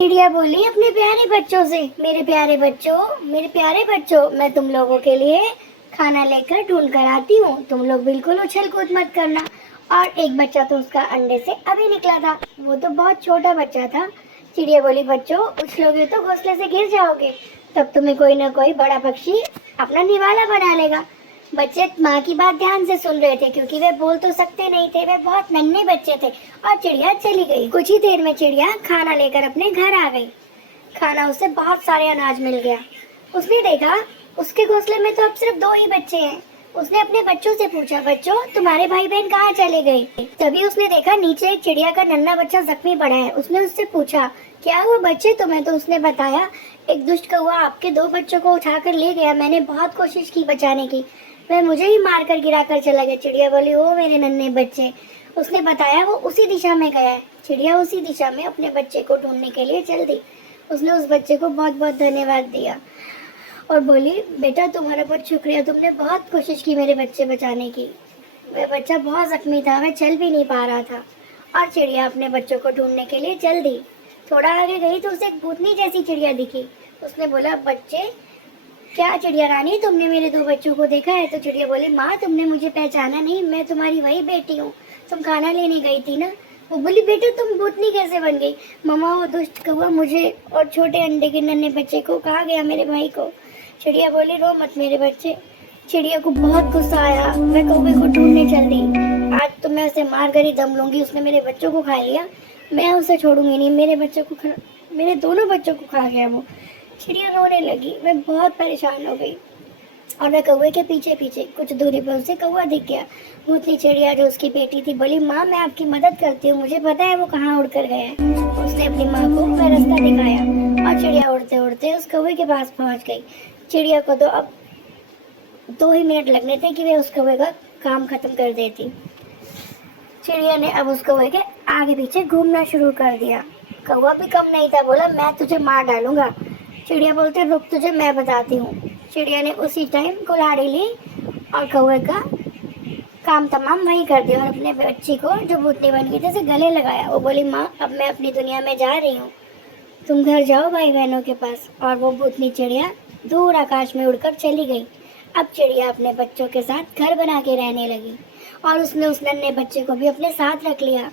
चिड़िया बोली अपने प्यारे बच्चों से, मेरे प्यारे बच्चों, मैं तुम लोगों के लिए खाना लेकर ढूंढ कर आती हूँ। तुम लोग बिल्कुल उछल कूद मत करना। और एक बच्चा तो उसका अंडे से अभी निकला था, वो तो बहुत छोटा बच्चा था। चिड़िया बोली, बच्चों उछलोगे तो घोंसले से गिर जाओगे, तब तुम्हें कोई ना कोई बड़ा पक्षी अपना निवाला बना लेगा। बच्चे माँ की बात ध्यान से सुन रहे थे, क्योंकि वे बोल तो सकते नहीं थे, वे बहुत नन्हे बच्चे थे। और चिड़िया चली गई। कुछ ही देर में चिड़िया खाना लेकर अपने घर आ गई। खाना उसे बहुत सारे अनाज मिल गया। उसने देखा उसके घोंसले में तो अब सिर्फ 2 ही बच्चे हैं। उसने अपने बच्चों से पूछा, बच्चों तुम्हारे भाई बहन कहाँ चले गए? तभी उसने देखा नीचे एक चिड़िया का नन्हा बच्चा जख्मी पड़ा है। उसने उससे पूछा, क्या हुआ बच्चे तुम्हें? तो उसने बताया, एक दुष्ट कौवा आपके 2 बच्चों को उठाकर ले गया। मैंने बहुत कोशिश की बचाने की, वह मुझे ही मार कर गिरा कर चला गया। चिड़िया बोली, ओ मेरे नन्हे बच्चे। उसने बताया वो उसी दिशा में गया है। चिड़िया उसी दिशा में अपने बच्चे को ढूंढने के लिए चल दी। उसने उस बच्चे को बहुत बहुत धन्यवाद दिया और बोली, बेटा तुम्हारा बहुत शुक्रिया, तुमने बहुत कोशिश की मेरे बच्चे बचाने की। वह बच्चा बहुत जख्मी था, वह चल भी नहीं पा रहा था। और चिड़िया अपने बच्चों को ढूंढने के लिए चल दी। थोड़ा आगे गई तो उसे एक भूतनी जैसी चिड़िया दिखी। उसने बोला, बच्चे क्या चिड़िया रानी, तुमने मेरे 2 बच्चों को देखा है? तो चिड़िया बोली, माँ तुमने मुझे पहचाना नहीं, मैं तुम्हारी वही बेटी हूँ, तुम खाना लेने गई थी ना। वो बोली, बेटा तुम भूतनी कैसे बन गई? मम्मा वो दुष्ट कौवा मुझे और छोटे अंडे के नन्हे बच्चे को कहा गया, मेरे भाई को। चिड़िया बोली, रो मत मेरे बच्चे। चिड़िया को बहुत गुस्सा आया, मैं कौवे को ढूंढने चल दी। आज तो मैं उसे मार कर ही दम लूंगी, उसने मेरे बच्चों को खा लिया, मैं उसे छोड़ूंगी नहीं। मेरे दोनों बच्चों को खा गया वो। चिड़िया रोने लगी, वह बहुत परेशान हो गई और वह कौवे के पीछे पीछे कुछ दूरी पर उसे कौवा दिख गया। भूतनी चिड़िया जो उसकी बेटी थी बोली, माँ मैं आपकी मदद करती हूँ, मुझे पता है वो कहाँ उड़ कर गया है। उसने अपनी माँ को वह रास्ता दिखाया और चिड़िया उड़ते उड़ते उस कौवे के पास पहुँच गई। चिड़िया को तो अब 2 ही मिनट लगने थे कि वह उस कौवे का काम खत्म कर देती। चिड़िया ने अब उस कौवे के आगे पीछे घूमना शुरू कर दिया। कौवा भी कम नहीं था, बोला, मैं तुझे मार डालूंगा। चिड़िया बोलते, रुक तुझे मैं बताती हूँ। चिड़िया ने उसी टाइम कुल्हाड़ी ली और कौवे का काम तमाम वही कर दिया और अपने बच्ची को जो भूतनी बन गई थी उसे गले लगाया। वो बोली, माँ अब मैं अपनी दुनिया में जा रही हूँ, तुम घर जाओ भाई बहनों के पास। और वो भूतनी चिड़िया दूर आकाश में उड़कर चली गई। अब चिड़िया अपने बच्चों के साथ घर बना के रहने लगी और उसने उस नन्हे बच्चे को भी अपने साथ रख लिया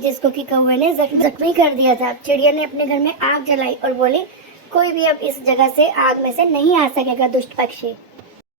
जिसको कि कौवे ने जख्मी कर दिया था। चिड़िया ने अपने घर में आग जलाई और बोली, कोई भी अब इस जगह से आग में से नहीं आ सकेगा दुष्ट पक्षी।